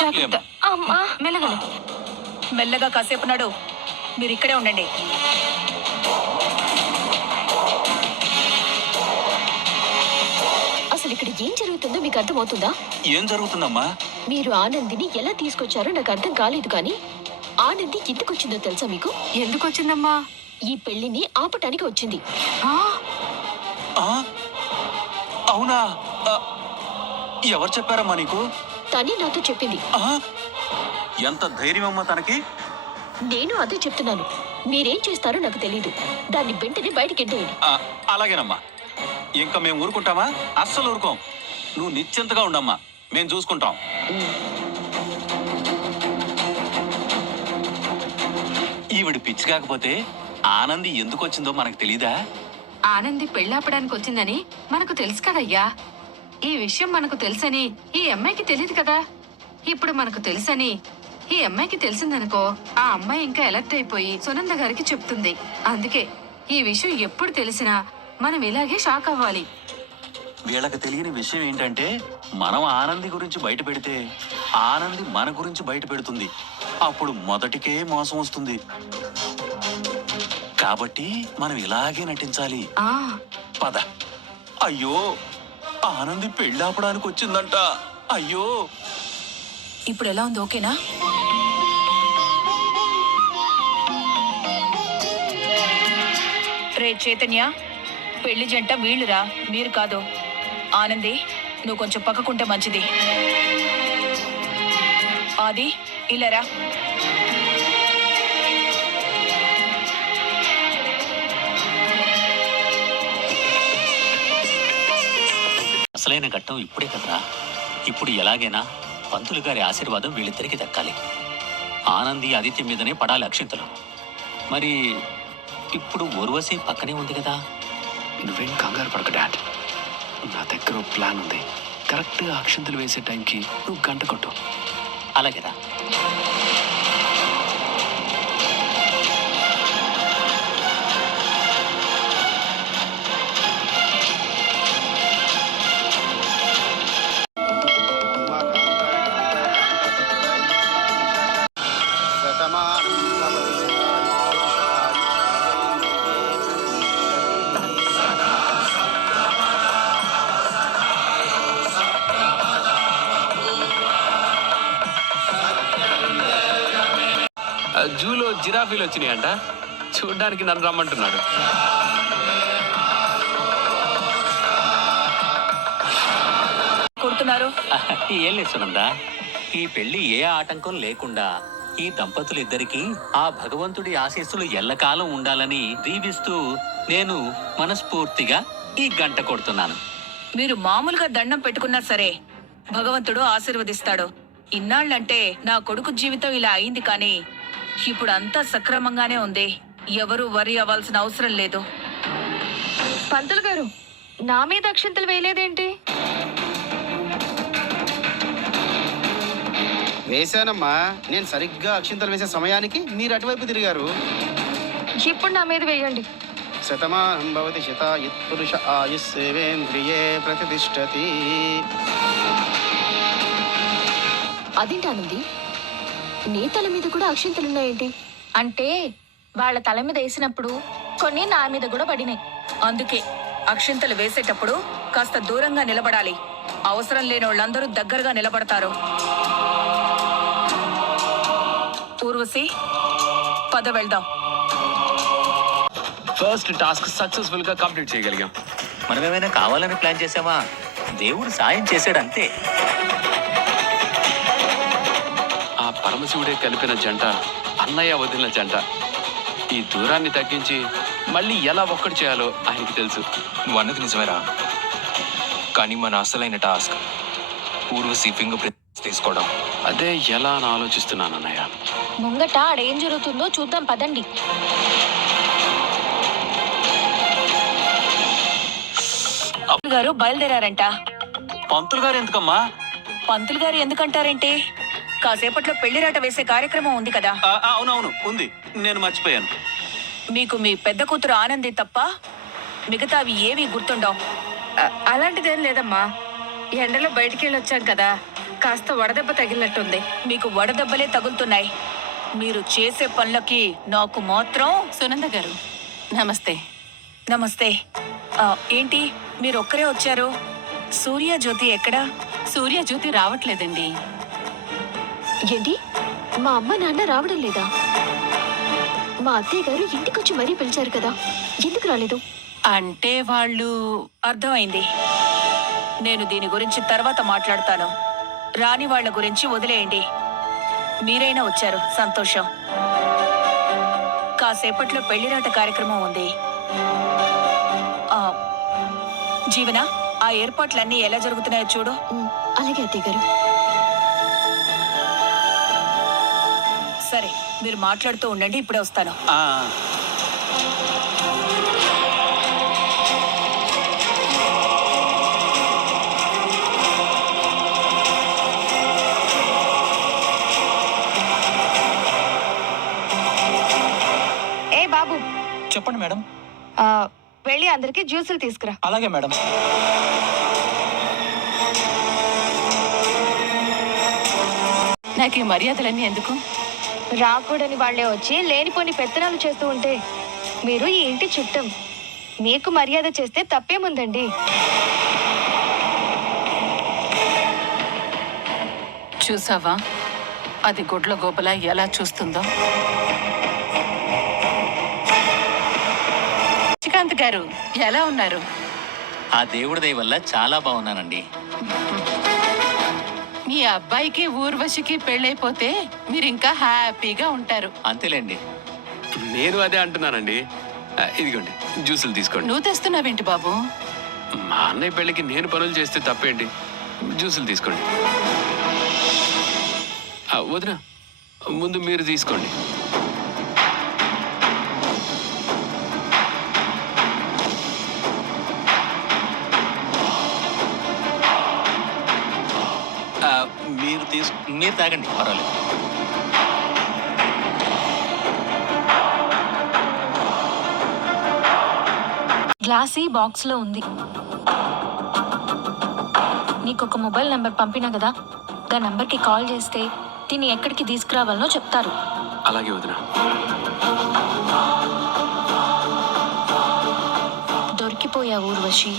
జాగ్రత్త. అమ్మా మెల్లగా మెల్లగా కాసేపు నడు. మీరు ఇక్కడే ఉండండి. అసలు ఇక్కడ ఏం జరుగుతుందో మీకు అర్థమవుతుందా? ఏం జరుగుతుందమ్మా? మీరు ఆనందిని ఎలా తీసుకొచ్చారో నాకు అర్థం కాలేదు, కానీ ఆనంది ఎందుకు వచ్చిందో తెలుసా మీకు? ఎందుకు వచ్చిందమ్మా? ఈ పెళ్లిని ఆపటానికి వచ్చింది. అవునా? ఎవరు చెప్పారమ్మా నీకు? తనే నాతో చెప్పింది. ఎంత ధైర్యం అమ్మా తనకి? నేను అదే చెప్తున్నాను. మీరేం చేస్తారో నాకు తెలీదు. దాన్ని వెంటనే బయటికి ఎట్టేయండి. అలాగేనమ్మా. ఇంకా మేము ఊరుకుంటామా? అస్సలు ఊరుకోం. నువ్వు నిశ్చింతగా ఉండమ్మా, మేము చూసుకుంటాం. ఈవిడ పిచ్చి కాకపోతే ఆనంది ఎందుకు వచ్చిందో మనకు తెలీదా? ఆనంది పెళ్ళాపడానికి వచ్చిందని మనకు తెలుసు కదయ్యా. ఈ విషయం మనకు తెలుసని ఈ అమ్మాయికి తెలియదు కదా. ఇప్పుడు మనకు తెలుసని ఈ అమ్మాయికి తెలిసిందనుకో, ఆ అమ్మాయి ఇంకా ఎలర్ట్ అయిపోయి సునంద గారికి చెప్తుంది. అందుకే ఈ విషయం ఎప్పుడు తెలిసినా మనం ఇలాగే షాక్ అవ్వాలి. వీళ్ళకి తెలియని విషయం ఏంటంటే, మనం ఆనంది గురించి బయట పెడితే ఆనంది మన గురించి బయట పెడుతుంది. అప్పుడు మొదటికే మోసం వస్తుంది. కాబట్టి మనం ఇలాగే నటించాలి. పద. అయ్యో, ఆనంది పెళ్ళాపడానికి వచ్చిందంట. అయ్యో, ఇప్పుడు ఎలా ఉంది? ఓకేనా? రే చైతన్య, పెళ్లి జంట వీళ్ళురా, మీరు కాదు. ఆనంది, నువ్వు కొంచెం పక్కకుంటే మంచిది. ఆది, ఇల్లరా. అసలైన ఘట్టం ఇప్పుడే కదరా. ఇప్పుడు ఎలాగైనా పంతులు గారి ఆశీర్వాదం వీళ్ళిద్దరికి దక్కాలి. ఆనంది ఆదిత్య మీదనే పడాలి అక్షింతలు. మరి ఇప్పుడు ఊర్వశి పక్కనే ఉంది కదా. నువ్వేం కంగారు పడక డాడ్. నా దగ్గర ప్లాన్ ఉంది. కరెక్ట్గా అక్షింతలు వేసే టైంకి నువ్వు గంట కొట్టు. అలాగేరా. జూలో జిరాఫీలు వచ్చినాయంట. చూడ్డానికి నన్ను రమ్మంటున్నాడు. కొడుతున్నారు? ఏం లేదు సునందా, ఈ పెళ్లి ఏ ఆటంకం లేకుండా ఈ దంపతులిద్దరికీ ఆ భగవంతుడి ఆశీస్సులు ఎల్లకాలం ఉండాలని దీవిస్తూ నేను మనస్ఫూర్తిగా ఈ గంట కొడుతున్నాను. మీరు మామూలుగా దండం పెట్టుకున్నా సరే భగవంతుడు ఆశీర్వదిస్తాడు. ఇన్నాళ్ళంటే నా కొడుకు జీవితం ఇలా అయింది, కానీ ఇప్పుడు అంతా సక్రమంగానే ఉంది. ఎవరు వరి అవ్వాల్సిన అవసరం లేదు. పంతులు గారు, నా మీద అక్షింతలు వేయలేదేంటి? వేశానమ్మా. నేను సరిగ్గా అక్షింతలు వేసే సమయానికి మీరు అటువైపు తిరిగారు. ఇప్పుడు నా మీద వేయండి. శతమానం భవతి శతాయుత్ పురుష ఆయుస్సేవేంద్రియే ప్రతిష్టతి. అదేంటి ఆనంది, నీ తల మీద కూడా అక్షింతలున్నాయేంటి? అంటే వాళ్ళ తల మీద వేసినప్పుడు కొన్ని నా మీద కూడా పడినాయి. అందుకే అక్షింతలు వేసేటప్పుడు కాస్త దూరంగా నిలబడాలి. అవసరం లేని వాళ్ళందరూ దగ్గరగా నిలబడతారు. ఊర్వశి, పద వెళ్దాం. ఫస్ట్ టాస్క్ సక్సెస్ఫుల్ గా కంప్లీట్ చేయగలిగాం. మనమేమైనా కావాలని ప్లాన్ చేసామా? దేవుడు సాయం చేశాడు అంతే. ఆ పరమశివుడే కలిపిన జంట అన్నయ్య వదిలిన జంట. ఈ దూరాన్ని తగ్గించి మళ్ళీ ఎలా ఒక్కటి చేయాలో ఆయనకి తెలుసు. నువ్వు అన్నది నిజమేరా, కానీ మన అసలైన టాస్క్ ఊర్వశి ఫింగర్ ప్రింట్స్ తీసుకోవడం. అదే ఎలా అని ఆలోచిస్తున్నాను అన్నయ్య. ముంగట ఆడేం జరుగుతుందో చూద్దాం పదండి. గారు బయలుదేరారంట. పంతులు గారు ఎందుకమ్మా? పంతులు గారు ఎందుకంటారేంటి? కాసేపట్లో పెళ్లిరాట వేసే కార్యక్రమం ఉంది కదా. అవునవును ఉంది, నేను మర్చిపోయాను. మీకు మీ పెద్ద కూతురు ఆనంది తప్ప మిగతావి ఏవి గుర్తుండవు. అలాంటిదేం లేదమ్మా. ఎండలో బయటికి వెళ్ళి వచ్చాం కదా, కాస్త వడదెబ్బ తగిలినట్టుంది. మీకు వడదెబ్బలే తగులుతున్నాయి. మీరు చేసే పనులకి నాకు మాత్రం. సునంద గారు నమస్తే. నమస్తే. ఏంటి మీరు ఒక్కరే వచ్చారు? సూర్యజ్యోతి ఎక్కడా? సూర్యజ్యోతి రావట్లేదండి. ఏంటి, మా అమ్మ నాన్న రావడం లేదా? మా అత్తయ్య గారు ఇంటికొచ్చి మరీ పిలిచారు కదా, ఎందుకు రాలేదు? అంటే వాళ్ళు అర్థమైంది. నేను దీని గురించి తర్వాత మాట్లాడతాను. రాని వాళ్ళ గురించి వదిలేయండి. మీరైనా వచ్చారు, సంతోషం. కాసేపట్లో పెళ్లిరాట కార్యక్రమం ఉంది. జీవన, ఆ ఏర్పాట్లన్నీ ఎలా జరుగుతున్నాయో చూడు. అలాగే అత్తయ్య గారు. సరే, మీరు మాట్లాడుతూ ఉండండి, ఇప్పుడే వస్తాను. ఏ బాబు, చెప్పండి మేడం. వెళ్ళి అందరికి జ్యూసులు తీసుకురా. అలాగే మేడం. నాకు ఈ మర్యాదలన్నీ ఎందుకు? రాకూడని వాళ్లే వచ్చి లేనిపోని పెత్తనాలు చేస్తూ ఉంటే మీరు ఈ ఇంటి చుట్టం, మీకు మర్యాద చేస్తే తప్పేముందండి? చూసావా అది గుడ్ల గోపల ఎలా చూస్తుందో? శ్రీకాంత్ గారు ఎలా ఉన్నారు? ఆ దేవుడి దయ వల్ల చాలా బాగున్నానండి. మీ అబ్బాయికి ఊర్వశికి పెళ్ళైపోతే మీరు ఇంకా హ్యాపీగా ఉంటారు. అంతేలేండి. నేను అదే అంటున్నానండి. ఇదిగోండి, జ్యూసులు తీసుకోండి. నువ్వు తెస్తున్నావేంటి బాబు? మా అన్నయ్య పెళ్ళికి నేను పనులు చేస్తే తప్పేంటి? జ్యూసులు తీసుకోండి. వదిన, ముందు మీరు తీసుకోండి. మీరు తాగండి, పర్వాలేదు. గ్లాసీ బాక్స్ లో ఉంది. నీకు ఒక మొబైల్ నంబర్ పంపినా కదా, దా నంబర్కి కాల్ చేస్తే దీన్ని ఎక్కడికి తీసుకురావాలనో చెప్తారు. అలాగే వదిన. దొరికిపోయా ఊర్వశి.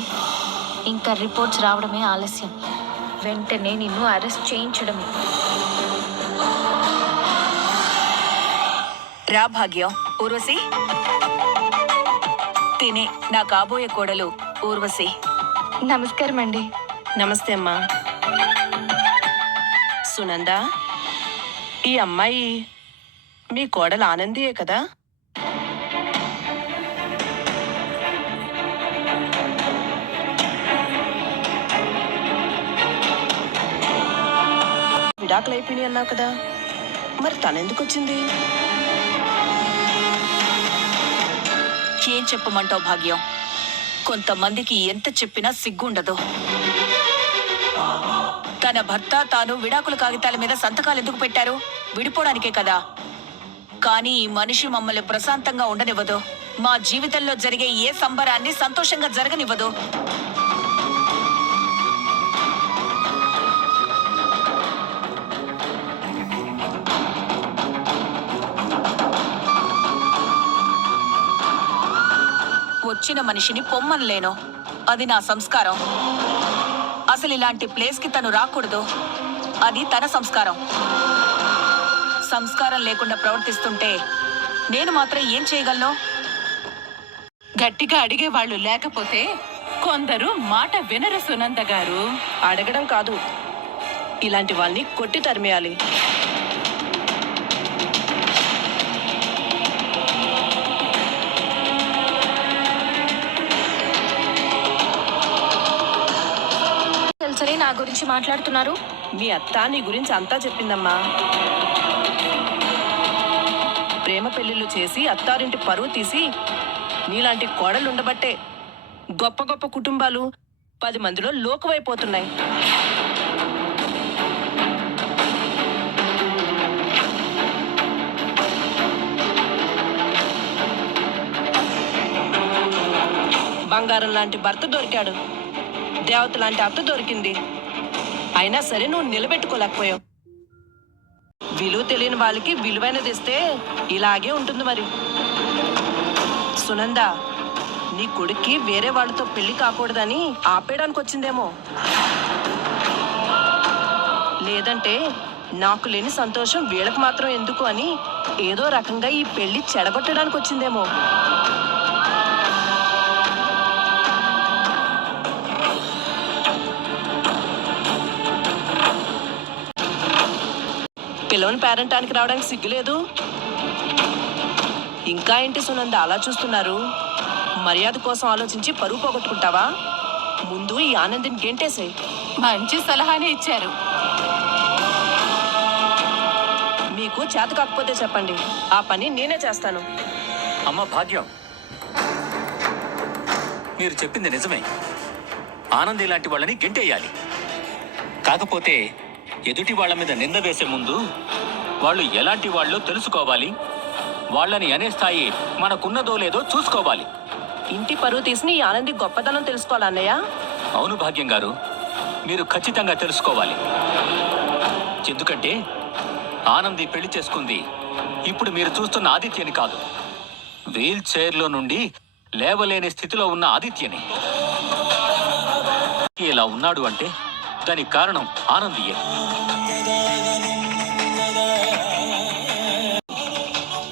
ఇంకా రిపోర్ట్స్ రావడమే ఆలస్యం. వెంటనే నిన్ను అరెస్ట్ చేయించడమే. రా భాగ్యం. ఊర్వశి, తిని నా కాబోయే కోడలు ఊర్వశి. నమస్కారం అండి. నమస్తే అమ్మా. సునంద, ఈ అమ్మాయి మీ కోడలు ఆనందియే కదా? విడాకులు అయిపోయినాయి అన్నావు కదా, మరి తనెందుకు వచ్చింది? ఏం చెప్పమంటావు భాగ్యం? కొంతమందికి ఎంత చెప్పినా సిగ్గుండదు. తన భర్త తాను విడాకుల కాగితాల మీద సంతకాలు ఎందుకు పెట్టారు? విడిపోవడానికే కదా. కానీ ఈ మనిషి మమ్మల్ని ప్రశాంతంగా ఉండనివ్వదు. మా జీవితంలో జరిగే ఏ సంబరాన్ని సంతోషంగా జరగనివ్వదు. వచ్చిన మనిషిని పొమ్మనలేను, అది నా సంస్కారం. అసలు ఇలాంటి ప్లేస్కి తను రాకూడదు, అది తన సంస్కారం. సంస్కారం లేకుండా ప్రవర్తిస్తుంటే నేను మాత్రం ఏం చేయగలను? గట్టిగా అడిగే వాళ్ళు లేకపోతే కొందరు మాట వినరు సునంద గారు. అడగడం కాదు, ఇలాంటి వాళ్ళని కొట్టి తరిమేయాలి. తెలుసని నా గురించి మాట్లాడుతున్నారు. మీ అత్త నీ గురించి అంతా చెప్పిందమ్మా. ప్రేమ పెళ్లిళ్ళు చేసి అత్తారింటి పరువు తీసి నీలాంటి కోడలు ఉండబట్టే గొప్ప గొప్ప కుటుంబాలు 10 మందిలో లోకువైపోతున్నాయి. బంగారం లాంటి భర్త దొరికాడు, దేవత లాంటి అత్త దొరికింది. అయినా సరే నువ్వు నిలబెట్టుకోలేకపోయావు. విలువ తెలియని వాళ్ళకి విలువైనది ఇస్తే ఇలాగే ఉంటుంది మరి. సునంద, నీ కొడుక్కి వేరే వాళ్ళతో పెళ్లి కాకూడదని ఆపేయడానికి వచ్చిందేమో. లేదంటే నాకు లేని సంతోషం వీళ్ళకి మాత్రం ఎందుకు అని ఏదో రకంగా ఈ పెళ్లి చెడగొట్టడానికి వచ్చిందేమో. పిల్లవని పేరెంటానికి రావడానికి సిగ్గులేదు. ఇంకా ఏంటి సునంద అలా చూస్తున్నారు? మర్యాద కోసం ఆలోచించి పరువు పోగొట్టుకుంటావా? ముందు ఈ ఆనందిని గెంటేసే. మంచి సలహానే ఇచ్చారు. మీకు చేత కాకపోతే చెప్పండి, ఆ పని నేనే చేస్తాను. అమ్మ భాగ్యం, మీరు చెప్పింది నిజమే. ఆనంద్ ఇలాంటి వాళ్ళని గెంటేయాలి. కాకపోతే ఎదుటి వాళ్ళ మీద నింద వేసే ముందు వాళ్ళు ఎలాంటి వాళ్ళో తెలుసుకోవాలి. వాళ్ళని అనే స్థాయి మనకున్నదో లేదో చూసుకోవాలి. ఇంటి పరువు తీసి ఈ ఆనంది గొప్పతనం తెలుసుకోవాలి అన్నయ్య. అవును భాగ్యం గారు, మీరు ఖచ్చితంగా తెలుసుకోవాలి. ఎందుకంటే ఆనంది పెళ్లి చేసుకుంది ఇప్పుడు మీరు చూస్తున్న ఆదిత్యని కాదు, వీల్ చైర్లో నుండి లేవలేని స్థితిలో ఉన్న ఆదిత్యని. ఇలా ఉన్నాడు అంటే దానికి కారణం ఆనందియే.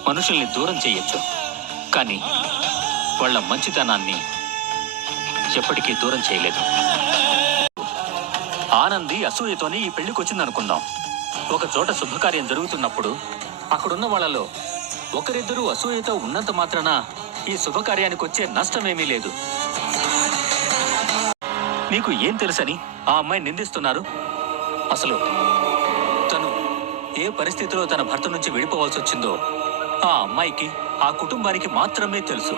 మనుషుల్ని దూరం చేయొచ్చు, కానీ వాళ్ళ మంచితనాన్ని ఎప్పటికీ దూరం చేయలేదు. ఆనంది అసూయతోనే ఈ పెళ్లికి వచ్చిందనుకుందాం. ఒక చోట శుభకార్యం జరుగుతున్నప్పుడు అక్కడున్న వాళ్ళలో ఒకరిద్దరూ అసూయతో ఉన్నంత మాత్రాన ఈ శుభకార్యానికి వచ్చే నష్టమేమీ లేదు. మీకు ఏం తెలుసని ఆ అమ్మాయి నిందిస్తున్నారు? అసలు తను ఏ పరిస్థితిలో తన భర్త నుంచి విడిపోవాల్సి వచ్చిందో ఆ అమ్మాయికి, ఆ కుటుంబానికి మాత్రమే తెలుసు.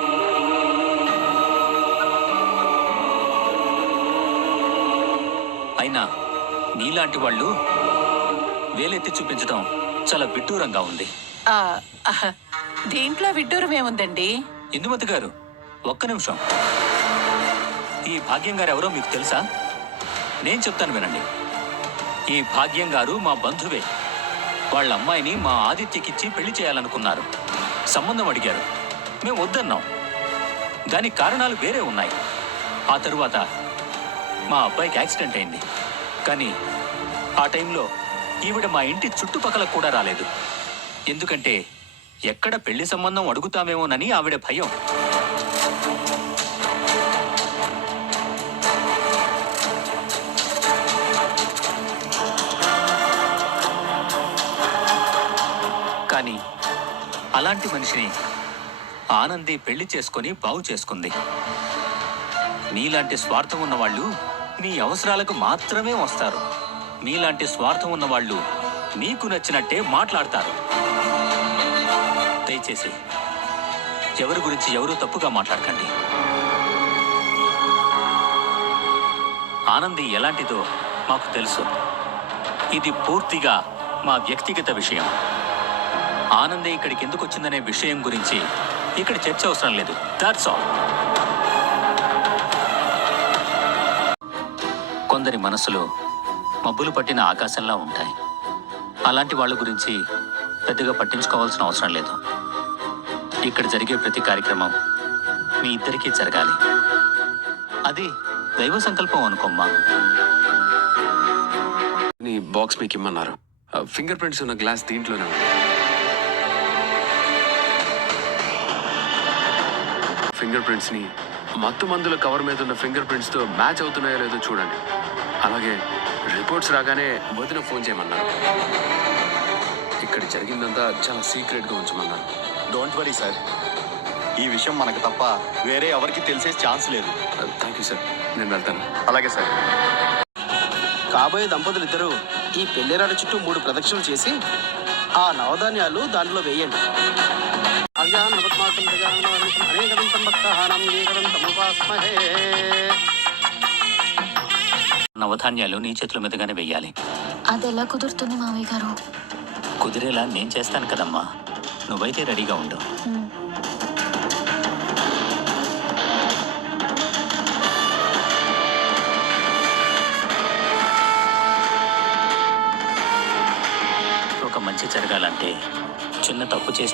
అయినా నీలాంటి వాళ్ళు వేలెత్తి చూపించడం చాలా విడ్డూరంగా ఉంది. దీంట్లో విడ్డూరం ఏముందండి? ఇందుమతి గారు, ఒక్క నిమిషం. ఈ భాగ్యం గారు ఎవరో మీకు తెలుసా? నేను చెప్తాను వినండి. ఈ భాగ్యం గారు మా బంధువే. వాళ్ళ అమ్మాయిని మా ఆదిత్యకిచ్చి పెళ్లి చేయాలనుకున్నారు. సంబంధం అడిగారు, మేము వద్దన్నాం. దానికి కారణాలు వేరే ఉన్నాయి. ఆ తరువాత మా అబ్బాయికి యాక్సిడెంట్ అయింది. కానీ ఆ టైంలో ఈవిడ మా ఇంటి చుట్టుపక్కల కూడా రాలేదు. ఎందుకంటే ఎక్కడ పెళ్లి సంబంధం అడుగుతామేమోనని ఆవిడ భయం. కానీ అలాంటి మనిషిని ఆనంది పెళ్లి చేసుకొని బాగు చేసుకుంది. మీలాంటి స్వార్థం ఉన్నవాళ్ళు మీ అవసరాలకు మాత్రమే వస్తారు. మీలాంటి స్వార్థం ఉన్నవాళ్ళు మీకు నచ్చినట్టే మాట్లాడతారు. దయచేసి ఎవరి గురించి ఎవరూ తప్పుగా మాట్లాడకండి. ఆనంది ఎలాంటిదో మాకు తెలుసు. ఇది పూర్తిగా మా వ్యక్తిగత విషయం. ఆనంది ఇక్కడికి ఎందుకు వచ్చిందనే విషయం గురించి ఇక్కడ చర్చ అవసరం లేదు. That's all. కొందరి మనసులో మబ్బులు పట్టిన ఆకాశంలా ఉంటాయి. అలాంటి వాళ్ళ గురించి పెద్దగా పట్టించుకోవాల్సిన అవసరం లేదు. ఇక్కడ జరిగే ప్రతి కార్యక్రమం మీ ఇద్దరికీ జరగాలి. అది దైవ సంకల్పం అనుకోమ్మా. నీ బాక్స్ మీకు ఇమ్మన్నారు. ఫింగర్ ప్రింట్స్ ఉన్న గ్లాస్ దీంట్లోనే ఉంది. ఫింగర్ ప్రింట్స్ని మత్తు మందుల కవర్ మీద ఉన్న ఫింగర్ ప్రింట్స్తో మ్యాచ్ అవుతున్నాయో లేదో చూడండి. అలాగే రిపోర్ట్స్ రాగానే వదిన ఫోన్ చేయమన్నారు. ఇక్కడ జరిగిందంతా చాలా సీక్రెట్గా ఉంచమన్నారు. డోంట్ వరీ సార్, ఈ విషయం మనకు తప్ప వేరే ఎవరికి తెలిసే ఛాన్స్ లేదు. థ్యాంక్ యూ సార్, నేను వెళ్తాను. అలాగే సార్. కాబోయే దంపతులు ఇద్దరు ఈ పెళ్లిరాల చుట్టూ 3 ప్రదక్షిణలు చేసి ఆ నవధాన్యాలు దాంట్లో వేయండి. నవధాన్యాలు నీ చేతుల మీదగానే వెయ్యాలి. అదెలా కుదురుతుంది మావయ్య గారు? కుదిరేలా నేను చేస్తాను కదమ్మా, నువ్వైతే రెడీగా ఉండు. మంచి జరగాలంటే చిన్న తప్పు చేసి